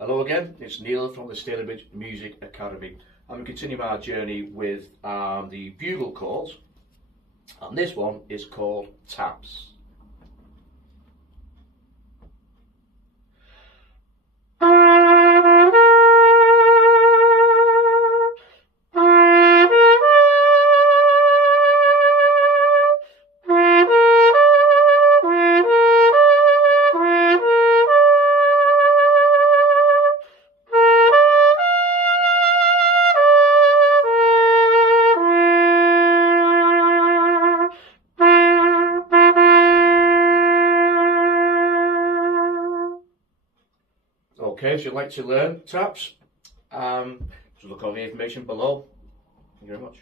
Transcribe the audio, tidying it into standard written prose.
Hello again, it's Neal from the Stalybridge Music Academy, and we continue our journey with the bugle chords, and this one is called taps. Okay, if you'd like to learn taps, just look over the information below. Thank you very much.